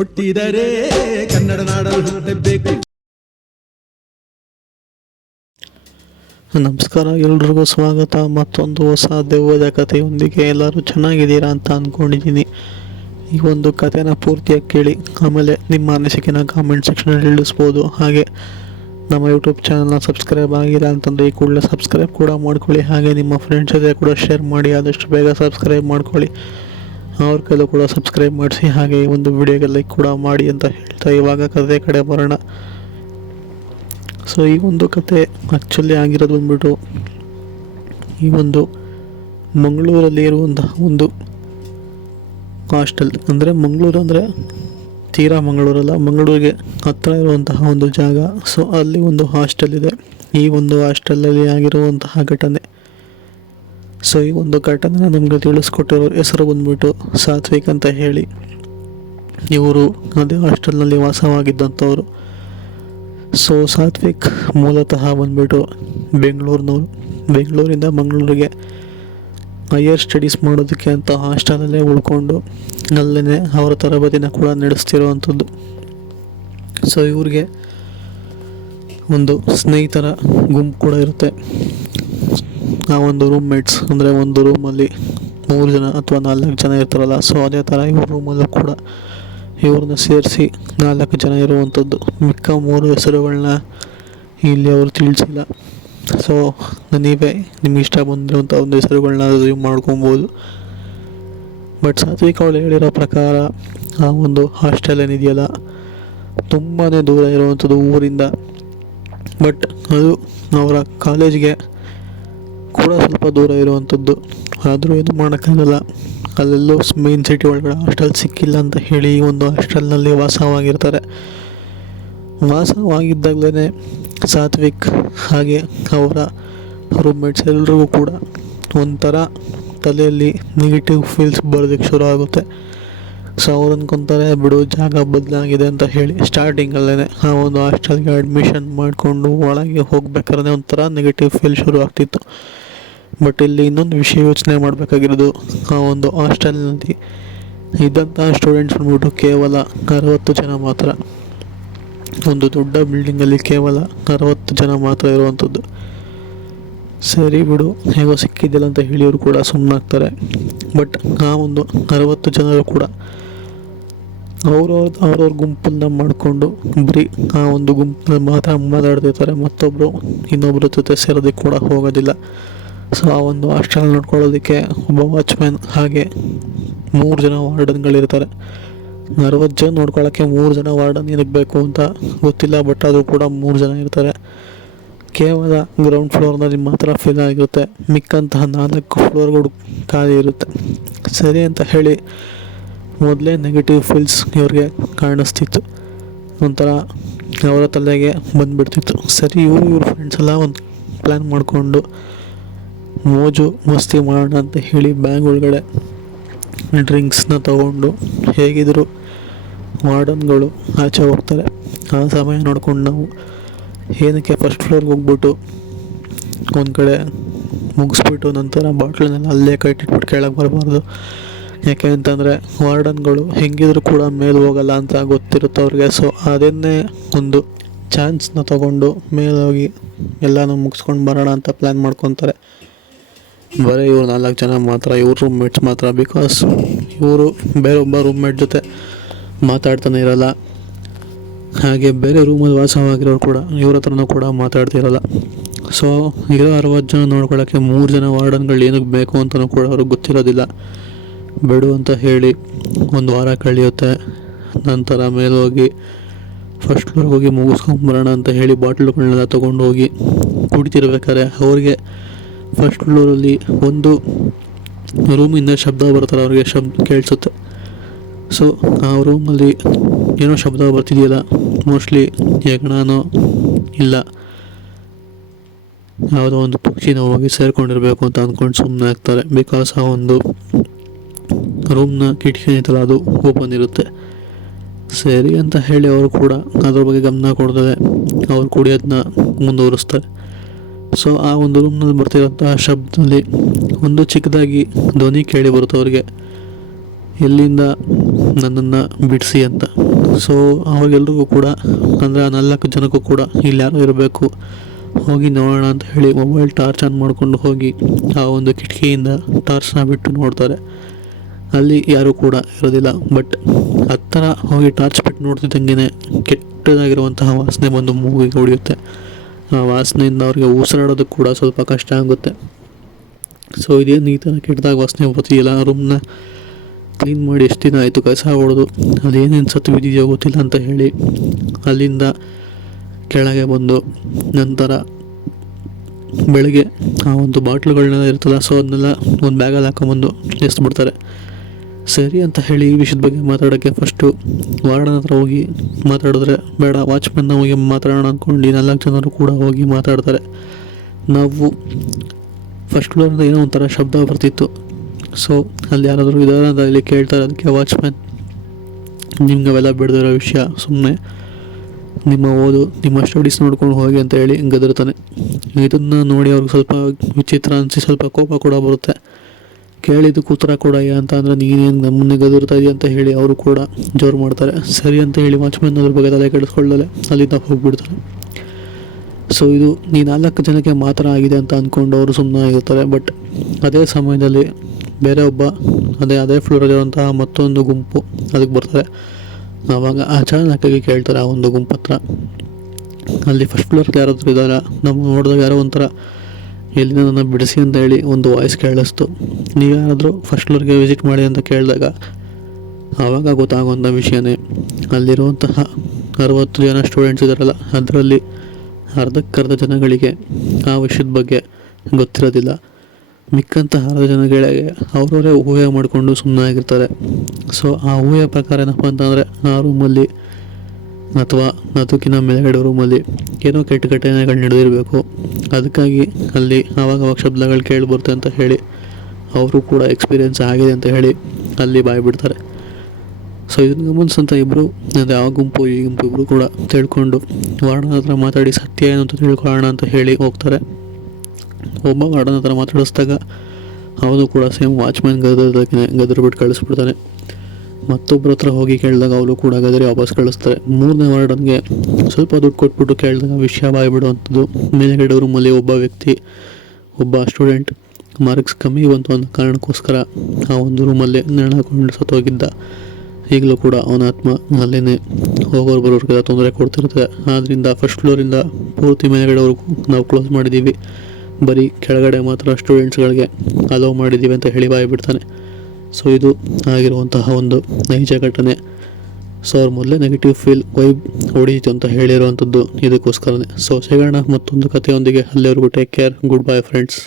ಹುಟ್ಟಿದರೆ ಕನ್ನಡ ನಾಡಲು ಹುಟ್ಟಬೇಕು. ನಮಸ್ಕಾರ, ಎಲ್ರಿಗೂ ಸ್ವಾಗತ. ಮತ್ತೊಂದು ಹೊಸ ದೆವ್ವದ ಕಥೆಯೊಂದಿಗೆ ಎಲ್ಲರೂ ಚೆನ್ನಾಗಿದ್ದೀರಾ ಅಂತ ಅಂದ್ಕೊಂಡಿದ್ದೀನಿ ಈ ಒಂದು ಕಥೆನ ಪೂರ್ತಿಯಾಗಿ ಕೇಳಿ, ಆಮೇಲೆ ನಿಮ್ಮ ಅನಿಸಿಕೆನ ಕಾಮೆಂಟ್ ಸೆಕ್ಷನಲ್ಲಿ ಇಳಿಸ್ಬೋದು ಹಾಗೆ ನಮ್ಮ ಯೂಟ್ಯೂಬ್ ಚಾನಲ್ನ ಸಬ್ಸ್ಕ್ರೈಬ್ ಆಗಿಲ್ಲ ಅಂತಂದರೆ ಈ ಕೂಡಲೇ ಸಬ್ಸ್ಕ್ರೈಬ್ ಕೂಡ ಮಾಡ್ಕೊಳ್ಳಿ. ಹಾಗೆ ನಿಮ್ಮ ಫ್ರೆಂಡ್ಸ್ ಜೊತೆ ಕೂಡ ಶೇರ್ ಮಾಡಿ, ಆದಷ್ಟು ಬೇಗ ಸಬ್ಸ್ಕ್ರೈಬ್ ಮಾಡ್ಕೊಳ್ಳಿ. ಅವ್ರ ಕೈಲೂ ಕೂಡ ಸಬ್ಸ್ಕ್ರೈಬ್ ಮಾಡಿಸಿ, ಹಾಗೆ ಈ ಒಂದು ವಿಡಿಯೋಗೆ ಲೈಕ್ ಕೂಡ ಮಾಡಿ ಅಂತ ಹೇಳ್ತಾ ಇವಾಗ ಕತೆ ಕಡೆ ಬರೋಣ. ಸೊ ಈ ಒಂದು ಕತೆ ಆ್ಯಕ್ಚುಲಿ ಆಗಿರೋದು ಬಂದ್ಬಿಟ್ಟು, ಈ ಒಂದು ಮಂಗಳೂರಲ್ಲಿ ಇರುವಂತಹ ಒಂದು ಹಾಸ್ಟೆಲ್ ಅಂದರೆ ಮಂಗಳೂರು ಅಂದರೆ ತೀರಾ ಮಂಗಳೂರಲ್ಲ, ಮಂಗಳೂರಿಗೆ ಹತ್ತಿರ ಇರುವಂತಹ ಒಂದು ಜಾಗ. ಸೊ ಅಲ್ಲಿ ಒಂದು ಹಾಸ್ಟೆಲ್ ಇದೆ. ಈ ಒಂದು ಹಾಸ್ಟೆಲಲ್ಲಿ ಆಗಿರುವಂತಹ ಘಟನೆ. ಸೊ ಈ ಒಂದು ಘಟನೆನ ನಮಗೆ ತಿಳಿಸ್ಕೊಟ್ಟಿರೋ ಹೆಸರು ಬಂದ್ಬಿಟ್ಟು ಸಾತ್ವಿಕ್ ಅಂತ ಹೇಳಿ. ಇವರು ಅದೇ ಹಾಸ್ಟೆಲ್ನಲ್ಲಿ ವಾಸವಾಗಿದ್ದಂಥವ್ರು. ಸೊ ಸಾತ್ವಿಕ್ ಮೂಲತಃ ಬಂದ್ಬಿಟ್ಟು ಬೆಂಗಳೂರಿನವರು. ಬೆಂಗಳೂರಿಂದ ಮಂಗಳೂರಿಗೆ ಹೈಯರ್ ಸ್ಟಡೀಸ್ ಮಾಡೋದಕ್ಕೆ ಅಂತ ಹಾಸ್ಟೆಲಲ್ಲೇ ಉಳ್ಕೊಂಡು ಅಲ್ಲೇ ಅವರ ತರಬೇತಿನ ಕೂಡ ನಡೆಸ್ತಿರುವಂಥದ್ದು. ಸೊ ಇವ್ರಿಗೆ ಒಂದು ಸ್ನೇಹಿತರ ಗುಂಪು ಕೂಡ ಇರುತ್ತೆ. ಆ ಒಂದು ರೂಮ್ಮೇಟ್ಸ್ ಅಂದರೆ ಒಂದು ರೂಮಲ್ಲಿ ಮೂರು ಜನ ಅಥವಾ ನಾಲ್ಕು ಜನ ಇರ್ತಾರಲ್ಲ ಸೊ ಅದೇ ಥರ ಇವ್ರ ರೂಮಲ್ಲೂ ಕೂಡ ಇವ್ರನ್ನ ಸೇರಿಸಿ ನಾಲ್ಕು ಜನ ಇರುವಂಥದ್ದು. ಮಿಕ್ಕ ಮೂರು ಹೆಸರುಗಳನ್ನ ಇಲ್ಲಿ ಅವರು ತಿಳಿಸಿಲ್ಲ. ಸೊ ನೀವೇ ನಿಮ್ಗೆ ಇಷ್ಟ ಬಂದಿರುವಂಥ ಒಂದು ಹೆಸರುಗಳನ್ನ ರಿಸೀವ್ ಮಾಡ್ಕೊಬೋದು. ಬಟ್ ಸಾತ್ವಿಕ ಅವಳು ಹೇಳಿರೋ ಪ್ರಕಾರ, ಆ ಒಂದು ಹಾಸ್ಟೆಲ್ ಏನಿದೆಯಲ್ಲ ತುಂಬಾ ದೂರ ಇರುವಂಥದ್ದು ಊರಿಂದ. ಬಟ್ ಅದು ಅವರ ಕಾಲೇಜ್ಗೆ ಕೂಡ ಸ್ವಲ್ಪ ದೂರ ಇರುವಂಥದ್ದು. ಆದರೂ ಏನು ಮಾಡೋಕ್ಕಾಗಲ್ಲ. ಅಲ್ಲೆಲ್ಲೂ ಮೇನ್ ಸಿಟಿ ಒಳಗಡೆ ಹಾಸ್ಟೆಲ್ ಸಿಕ್ಕಿಲ್ಲ ಅಂತ ಹೇಳಿ ಒಂದು ಹಾಸ್ಟೆಲ್ನಲ್ಲಿ ವಾಸವಾಗಿರ್ತಾರೆ. ವಾಸವಾಗಿದ್ದಾಗಲೇ ಸಾತ್ವಿಕ್ ಹಾಗೆ ಅವರ ರೂಮ್ಮೇಟ್ಸ್ ಎಲ್ರಿಗೂ ಕೂಡ ಒಂಥರ ತಲೆಯಲ್ಲಿ ನೆಗೆಟಿವ್ ಫೀಲ್ಸ್ ಬರೋದಕ್ಕೆ ಶುರು ಆಗುತ್ತೆ. ಸೊ ಅವ್ರು ಅಂದ್ಕೊತಾರೆ ಬಿಡು, ಜಾಗ ಬದಲಾಗಿದೆ ಅಂತ ಹೇಳಿ. ಸ್ಟಾರ್ಟಿಂಗಲ್ಲೇ ಆ ಒಂದು ಹಾಸ್ಟೆಲ್ಗೆ ಅಡ್ಮಿಷನ್ ಮಾಡಿಕೊಂಡು ಒಳಗೆ ಹೋಗ್ಬೇಕಾದ್ರೆ ಒಂಥರ ನೆಗೆಟಿವ್ ಫೀಲ್ ಶುರು ಆಗ್ತಿತ್ತು. ಬಟ್ ಇಲ್ಲಿ ಇನ್ನೊಂದು ವಿಷಯ ಯೋಚನೆ ಮಾಡಬೇಕಾಗಿರೋದು, ಆ ಒಂದು ಹಾಸ್ಟೆಲ್ನಲ್ಲಿ ಇದ್ದಂಥ ಸ್ಟೂಡೆಂಟ್ಸ್ ಬಂದ್ಬಿಟ್ಟು ಕೇವಲ ಅರವತ್ತು ಜನ ಮಾತ್ರ. ಒಂದು ದೊಡ್ಡ ಬಿಲ್ಡಿಂಗಲ್ಲಿ ಕೇವಲ ಅರವತ್ತು ಜನ ಮಾತ್ರ ಇರುವಂಥದ್ದು. ಸರಿ ಬಿಡು, ಹೇಗೋ ಸಿಕ್ಕಿದ್ದಿಲ್ಲ ಅಂತ ಹೇಳಿಯವರು ಕೂಡ ಸುಮ್ಮನಾಗ್ತಾರೆ ಬಟ್ ಆ ಒಂದು ಅರವತ್ತು ಜನರು ಕೂಡ ಅವ್ರವ್ರದ್ದು ಅವ್ರವ್ರ ಗುಂಪನ್ನ ಮಾಡಿಕೊಂಡು ಬರೀ ಆ ಒಂದು ಗುಂಪನ್ನ ಮಾತ್ರ ಮಾತಾಡ್ತಿರ್ತಾರೆ. ಮತ್ತೊಬ್ಬರು ಇನ್ನೊಬ್ಬರ ಜೊತೆ ಸೇರೋದಕ್ಕೆ ಕೂಡ ಹೋಗೋದಿಲ್ಲ. ಸೊ ಆ ಒಂದು ಹಾಸ್ಟೆಲ್ ನೋಡ್ಕೊಳ್ಳೋದಕ್ಕೆ ಒಬ್ಬ ವಾಚ್ಮ್ಯಾನ್ ಹಾಗೆ ಮೂರು ಜನ ವಾರ್ಡನ್ಗಳಿರ್ತಾರೆ. ಅರವತ್ತು ಜನ ನೋಡ್ಕೊಳ್ಳೋಕ್ಕೆ ಮೂರು ಜನ ವಾರ್ಡನ್ ಏನಕ್ಕೆ ಅಂತ ಗೊತ್ತಿಲ್ಲ ಬಟ್ ಆದರೂ ಕೂಡ ಮೂರು ಜನ ಇರ್ತಾರೆ. ಕೇವಲ ಗ್ರೌಂಡ್ ಫ್ಲೋರ್ನಲ್ಲಿ ಮಾತ್ರ ಫಿಲ್ ಆಗಿರುತ್ತೆ. ಮಿಕ್ಕಂತಹ ನಾಲ್ಕು ಫ್ಲೋರ್ಗಳು ಖಾಲಿ ಇರುತ್ತೆ. ಸರಿ ಅಂತ ಹೇಳಿ ಮೊದಲೇ ನೆಗೆಟಿವ್ ಫೀಲ್ಸ್ ಇವ್ರಿಗೆ ಕಾಣಿಸ್ತಿತ್ತು. ಒಂಥರ ಅವರ ತಲೆಗೆ ಬಂದುಬಿಡ್ತಿತ್ತು. ಸರಿ, ಇವರು ಇವ್ರ ಫ್ರೆಂಡ್ಸ್ ಎಲ್ಲ ಒಂದು ಪ್ಲ್ಯಾನ್ ಮಾಡಿಕೊಂಡು ಮೋಜು ಮಸ್ತಿ ಮಾಡೋಣ ಅಂತ ಹೇಳಿ ಬ್ಯಾಂಗ್ ಒಳಗಡೆ ಡ್ರಿಂಕ್ಸ್ನ ತಗೊಂಡು ಹೇಗಿದ್ರು ವಾರ್ಡನ್ಗಳು ಆಚೆ ಹೋಗ್ತಾರೆ. ಆ ಸಮಯ ನೋಡ್ಕೊಂಡು ನಾವು ಏನಕ್ಕೆ ಫಸ್ಟ್ ಫ್ಲೋರ್ಗೆ ಹೋಗ್ಬಿಟ್ಟು ಒಂದು ಕಡೆ ಮುಗಿಸ್ಬಿಟ್ಟು ನಂತರ ಬಾಟ್ಲನ್ನೆಲ್ಲ ಅಲ್ಲೇ ಕಟ್ಟಿಟ್ಬಿಟ್ಟು ಕೆಳಗೆ ಬರಬಾರ್ದು. ಯಾಕೆ ಅಂತಂದರೆ ವಾರ್ಡನ್ಗಳು ಹೆಂಗಿದ್ರು ಕೂಡ ಮೇಲೆ ಹೋಗಲ್ಲ ಅಂತ ಗೊತ್ತಿರುತ್ತೆ ಅವ್ರಿಗೆ. ಸೊ ಅದನ್ನೇ ಒಂದು ಚಾನ್ಸ್ನ ತಗೊಂಡು ಮೇಲೋಗಿ ಎಲ್ಲನೂ ಮುಗಿಸ್ಕೊಂಡು ಬರೋಣ ಅಂತ ಪ್ಲ್ಯಾನ್ ಮಾಡ್ಕೊತಾರೆ. ಬರೀ ಇವ್ರು ನಾಲ್ಕು ಜನ ಮಾತ್ರ, ಇವ್ರ ರೂಮ್ಮೇಟ್ಸ್ ಮಾತ್ರ ಬಿಕಾಸ್ ಇವರು ಬೇರೊಬ್ಬ ರೂಮ್ಮೇಟ್ ಜೊತೆ ಮಾತಾಡ್ತಾನೆ ಇರಲ್ಲ. ಹಾಗೆ ಬೇರೆ ರೂಮಲ್ಲಿ ವಾಸವಾಗಿರೋರು ಕೂಡ, ಇವ್ರ ಹತ್ರನೂ ಕೂಡ ಮಾತಾಡ್ತಿರಲ್ಲ ಸೊ ಇರೋ ಅರವತ್ತು ಜನ ನೋಡ್ಕೊಳ್ಳೋಕ್ಕೆ ಮೂರು ಜನ ವಾರ್ಡನ್ಗಳು ಏನಕ್ಕೆ ಬೇಕು ಅಂತಲೂ ಕೂಡ ಅವ್ರಿಗೆ ಗೊತ್ತಿರೋದಿಲ್ಲ. ಬಿಡು ಅಂತ ಹೇಳಿ ಒಂದು ವಾರ ಕಳೆಯುತ್ತೆ. ನಂತರ ಮೇಲೋಗಿ ಫಸ್ಟ್ ಫ್ಲೋರ್ಗೆ ಹೋಗಿ ಮುಗಿಸ್ಕೊಂಬರೋಣ ಅಂತ ಹೇಳಿ ಬಾಟ್ಲುಗಳನ್ನೆಲ್ಲ ತೊಗೊಂಡು ಹೋಗಿ ಕುಡಿತಿರ್ಬೇಕಾದ್ರೆ ಅವ್ರಿಗೆ ಫಸ್ಟ್ ಫ್ಲೋರಲ್ಲಿ ಒಂದು ರೂಮಿಂದ ಶಬ್ದ ಬರ್ತಾರೆ, ಅವ್ರಿಗೆ ಶಬ್ದ ಕೇಳಿಸುತ್ತೆ. ಸೊ ಆ ರೂಮಲ್ಲಿ ಏನೋ ಶಬ್ದ ಬರ್ತಿದೆಯಲ್ಲ ಮೋಸ್ಟ್ಲಿ ಹೆಗ್ಣನೋ ಇಲ್ಲ, ಯಾವುದೋ ಒಂದು ಪಕ್ಷಿನ ಹೋಗಿ ಸೇರಿಕೊಂಡಿರಬೇಕು ಅಂತ ಅಂದ್ಕೊಂಡು ಸುಮ್ಮನೆ ಆಗ್ತಾರೆ. ಬಿಕಾಸ್ ಆ ಒಂದು ರೂಮ್ನ ಕಿಟಕಿ ಐತಲ್ಲ ಅದು ಓಪನ್ ಇರುತ್ತೆ. ಸರಿ ಅಂತ ಹೇಳಿ ಅವರು ಕೂಡ ಅದ್ರ ಬಗ್ಗೆ ಗಮನ ಕೊಡ್ತಾರೆ. ಅವ್ರು ಕುಡಿಯೋದನ್ನ ಮುಂದುವರಿಸ್ತಾರೆ. ಸೊ ಆ ಒಂದು ರೂಮ್ನಲ್ಲಿ ಬರ್ತಿರೋಂತಹ ಶಬ್ದದಲ್ಲಿ ಒಂದು ಚಿಕ್ಕದಾಗಿ ಧ್ವನಿ ಕೇಳಿ ಬರುತ್ತೆ ಅವ್ರಿಗೆ ಎಲ್ಲಿಂದ ನನ್ನನ್ನು ಬಿಡಿಸಿ ಅಂತ. ಸೊ ಅವಾಗೆಲ್ರಿಗೂ ಕೂಡ, ಅಂದರೆ ಆ ನಾಲ್ಕು ಜನಕ್ಕೂ ಕೂಡ ಇಲ್ಲಿ ಯಾರೋ ಇರಬೇಕು, ಹೋಗಿ ನೋಡೋಣ ಅಂತ ಹೇಳಿ ಮೊಬೈಲ್ ಟಾರ್ಚ್ ಆನ್ ಮಾಡಿಕೊಂಡು ಹೋಗಿ ಆ ಒಂದು ಕಿಟಕಿಯಿಂದ ಟಾರ್ಚ್ನ ಬಿಟ್ಟು ನೋಡ್ತಾರೆ. ಅಲ್ಲಿ ಯಾರೂ ಕೂಡ ಇರೋದಿಲ್ಲ ಬಟ್ ಹತ್ತಿರ ಹೋಗಿ ಟಾರ್ಚ್ ಬಿಟ್ಟು ನೋಡ್ತಿದ್ದಂಗೆ ಕೆಟ್ಟದಾಗಿರುವಂತಹ ವಾಸನೆ ಬಂದು ಮೂಗಿಗೆ ಹೊಡೆಯುತ್ತೆ. ಆ ವಾಸನೆಯಿಂದ ಅವ್ರಿಗೆ ಉಸಿರಾಡೋದಕ್ಕೆ ಕೂಡ ಸ್ವಲ್ಪ ಕಷ್ಟ ಆಗುತ್ತೆ. ಸೊ ಇದೇನು ಈ ಥರ ಕೆಟ್ಟದಾಗ ವಾಸನೆ ಬರ್ತೀಯಲ್ಲ ರೂಮ್ನ ಕ್ಲೀನ್ ಮಾಡಿ ಎಷ್ಟು ದಿನ ಆಯಿತು ಕಸ ಹೊಡೆದು ಅದೇನೇನು ಸತ್ತು ಬಿದ್ದಿದೆಯೋ ಗೊತ್ತಿಲ್ಲ ಅಂತ ಹೇಳಿ ಅಲ್ಲಿಂದ ಕೆಳಗೆ ಬಂದು ನಂತರ ಬೆಳಗ್ಗೆ ಆ ಒಂದು ಬಾಟ್ಲುಗಳನ್ನೆಲ್ಲ ಇರ್ತಲ್ಲ ಸೊ ಅದನ್ನೆಲ್ಲ ಒಂದು ಬ್ಯಾಗಲ್ಲಿ ಹಾಕೊಂಬಂದು ಎಸ್ಬಿಡ್ತಾರೆ. ಸರಿ ಅಂತ ಹೇಳಿ ಈ ವಿಷಯದ ಬಗ್ಗೆ ಮಾತಾಡೋಕ್ಕೆ ಫಸ್ಟು ವಾರ್ಡನ್ ಹತ್ರ ಹೋಗಿ ಮಾತಾಡಿದ್ರೆ, ಬೇಡ ವಾಚ್ಮನ್ನ ಹೋಗಿ ಮಾತಾಡೋಣ ಅಂದ್ಕೊಂಡು ನಾಲ್ಕು ಜನರು ಕೂಡ ಹೋಗಿ ಮಾತಾಡ್ತಾರೆ. ನಾವು ಫಸ್ಟ್ ಫ್ಲೋರಿಂದ ಏನೋ ಒಂಥರ ಶಬ್ದ ಬರ್ತಿತ್ತು. ಸೊ ಅಲ್ಲಿ ಯಾರಾದರೂ ಇದ್ದಾರೆ ಅಂತ ಅಲ್ಲಿ ಕೇಳ್ತಾರೆ ಅದಕ್ಕೆ ವಾಚ್ಮ್ಯಾನ್ ನಿಮ್ಗೆ ಅವೆಲ್ಲ ಬಿಡ್ದಿರೋ ವಿಷಯ ಸುಮ್ಮನೆ ನಿಮ್ಮ ಓದು, ನಿಮ್ಮ ಸ್ಟಡೀಸ್ ನೋಡ್ಕೊಂಡು ಹೋಗಿ ಅಂತ ಹೇಳಿ ಗದರ್ತಾನೆ ಇದನ್ನು ನೋಡಿ ಅವ್ರಿಗೆ ಸ್ವಲ್ಪ ವಿಚಿತ್ರ ಅನಿಸಿ, ಸ್ವಲ್ಪ ಕೋಪ ಕೂಡ ಬರುತ್ತೆ. ಕೇಳಿದ್ದಕ್ಕೆ ಕೂತ್ರ ಕೊಡಯ್ಯ ಅಂತ ಅಂದರೆ ನೀನೇನು ನಮ್ಮನ್ನ ಗದಿರ್ತಾ ಇದೆಯಾ ಅಂತ ಹೇಳಿ ಅವರು ಕೂಡ ಜೋರು ಮಾಡ್ತಾರೆ. ಸರಿ ಅಂತ ಹೇಳಿ ವಾಚ್ಮ್ಯಾನ್ ಅದ್ರ ಬಗ್ಗೆ ತಲೆ ಕೆಡಿಸ್ಕೊಳ್ಳಲೆ ಅಲ್ಲಿಂದ ಹೋಗ್ಬಿಡ್ತಾರೆ. ಸೊ ಇದು ಈ ನಾಲ್ಕು ಜನಕ್ಕೆ ಮಾತ್ರ ಆಗಿದೆ ಅಂತ ಅಂದ್ಕೊಂಡು ಅವರು ಸುಮ್ಮನೆ ಇರ್ತಾರೆ. ಬಟ್ ಅದೇ ಸಮಯದಲ್ಲಿ ಬೇರೆ ಒಬ್ಬ, ಅದೇ ಅದೇ ಫ್ಲೋರಲ್ಲಿರುವಂತಹ ಮತ್ತೊಂದು ಗುಂಪು ಅದಕ್ಕೆ ಬರ್ತಾರೆ. ಆವಾಗ ಅಚಾನಕ್ಕಾಗಿ ಕೇಳ್ತಾರೆ ಆ ಒಂದು ಗುಂಪತ್ರ. ಅಲ್ಲಿ ಫಸ್ಟ್ ಫ್ಲೋರ್ ಯಾರಾದರೂ ಇದ್ದಾರೆ? ನಮ್ಗೆ ನೋಡಿದಾಗ ಯಾರೋ ಒಂಥರ ಎಲ್ಲಿಂದ ನನ್ನ ಬಿಡಿಸಿ ಅಂತ ಹೇಳಿ ಒಂದು ವಾಯ್ಸ್ ಕೇಳಿಸ್ತು. ನೀವೇನಾದರೂ ಫಸ್ಟ್ ಫ್ಲೋರ್ಗೆ ವಿಸಿಟ್ ಮಾಡಿ ಅಂತ ಕೇಳಿದಾಗ, ಆವಾಗ ಗೊತ್ತಾಗುವಂಥ ವಿಷಯನೇ. ಅಲ್ಲಿರುವಂತಹ ಅರವತ್ತು ಜನ ಸ್ಟೂಡೆಂಟ್ಸ್ ಇದ್ದಾರಲ್ಲ, ಅದರಲ್ಲಿ ಅರ್ಧಕ್ಕರ್ಧ ಜನಗಳಿಗೆ ಆ ವಿಷಯದ ಬಗ್ಗೆ ಗೊತ್ತಿರೋದಿಲ್ಲ. ಮಿಕ್ಕಂತಹ ಅರ್ಧ ಜನಗಳಿಗೆ ಅವರವರೇ ಊಹೆ ಮಾಡಿಕೊಂಡು ಸುಮ್ಮನೆ ಆಗಿರ್ತಾರೆ ಸೊ ಆ ಊಹೆ ಪ್ರಕಾರ ಏನಪ್ಪ ಅಂತಂದರೆ, ಆ ರೂಮಲ್ಲಿ ಅಥವಾ ಅದಕ್ಕಿಂತ ಮೇಲುಗಡೆ ರೂಮಲ್ಲಿ ಏನೋ ಕೆಟ್ಟ ಘಟನೆಗಳು ನಡೆದಿರಬೇಕು. ಅದಕ್ಕಾಗಿ ಅಲ್ಲಿ ಆವಾಗ ಅವಾಗ ಶಬ್ದಗಳು ಕೇಳಿ ಬರುತ್ತೆ ಅಂತ ಹೇಳಿ, ಅವರು ಕೂಡ ಎಕ್ಸ್ಪೀರಿಯೆನ್ಸ್ ಆಗಿದೆ ಅಂತ ಹೇಳಿ ಅಲ್ಲಿ ಬಾಯಿ ಬಿಡ್ತಾರೆ. ಸೊ ಇದನ್ನು ಗಮನಿಸಂತ ಇಬ್ಬರು ಅಂದರೆ ಆ ಗುಂಪು, ಈ ಗುಂಪು ಇಬ್ಬರು ಕೂಡ ತಿಳ್ಕೊಂಡು ವಾರ್ಡನ್ ಹತ್ರ ಮಾತಾಡಿ ಸತ್ಯ ಏನು ಅಂತ ತಿಳ್ಕೊಳ್ಳೋಣ ಅಂತ ಹೇಳಿ ಹೋಗ್ತಾರೆ. ಒಬ್ಬ ವಾರ್ಡನ್ ಹತ್ರ ಮಾತಾಡಿಸ್ದಾಗ ಅವನು ಕೂಡ ಸೇಮ್ ವಾಚ್ಮ್ಯಾನ್ ಗದರ್ದಾಗೆ ಗದರ್ ಬಿಟ್ಟು ಕಳಿಸ್ಬಿಡ್ತಾನೆ. ಮತ್ತೊಬ್ಬರ ಹತ್ರ ಹೋಗಿ ಕೇಳಿದಾಗ ಅವರು ಕೂಡ ಗದರಿ ವಾಪಸ್ ಕಳಿಸ್ತಾರೆ. ಮೂರನೇ ವಾರ್ಡನ್ಗೆ ಸ್ವಲ್ಪ ದುಡ್ಡು ಕೊಟ್ಬಿಟ್ಟು ಕೇಳಿದಾಗ ವಿಷಯ ಬಾಯ್ಬಿಡುವಂಥದ್ದು ಮೇಲ್ಗಡೆ ರೂಮಲ್ಲಿ ಒಬ್ಬ ವ್ಯಕ್ತಿ, ಒಬ್ಬ ಸ್ಟೂಡೆಂಟ್ ಮಾರ್ಕ್ಸ್ ಕಮ್ಮಿ ಬಂತು ಅನ್ನೋ ಕಾರಣಕ್ಕೋಸ್ಕರ ಆ ಒಂದು ರೂಮಲ್ಲಿ ನೇಣು ಹಾಕೊಂಡು ಸತ್ತೋಗಿದ್ದ. ಈಗಲೂ ಕೂಡ ಅವನ ಆತ್ಮ ಅಲ್ಲೇ ಹೋಗೋರು ಬರೋರಿಗೆಲ್ಲ ತೊಂದರೆ ಕೊಡ್ತಿರ್ತದೆ ಆದ್ದರಿಂದ ಫಸ್ಟ್ ಫ್ಲೋರಿಂದ ಪೂರ್ತಿ ಮೇಲೆಗಡೆವರೆಗೂ ನಾವು ಕ್ಲೋಸ್ ಮಾಡಿದ್ದೀವಿ ಬರೀ ಕೆಳಗಡೆ ಮಾತ್ರ ಸ್ಟೂಡೆಂಟ್ಸ್ಗಳಿಗೆ ಅಲೋ ಮಾಡಿದ್ದೀವಿ ಅಂತ ಹೇಳಿ ಬಾಯಿ ಬಿಡ್ತಾನೆ ಸೊ ಇದು ಆಗಿರುವಂತಹ ಒಂದು ನೈಜ ಘಟನೆ. ಸೊ ಅವ್ರ ಮೊದಲೇ ನೆಗೆಟಿವ್ ಫೀಲ್ ವೈಬ್ ಹೊಡೀತು ಅಂತ ಹೇಳಿರುವಂಥದ್ದು ಇದಕ್ಕೋಸ್ಕರನೇ. ಸೊ ಸಿಗೋಣ ಮತ್ತೊಂದು ಕಥೆಯೊಂದಿಗೆ. ಅಲ್ಲಿವರೆಗೂ take care good bye friends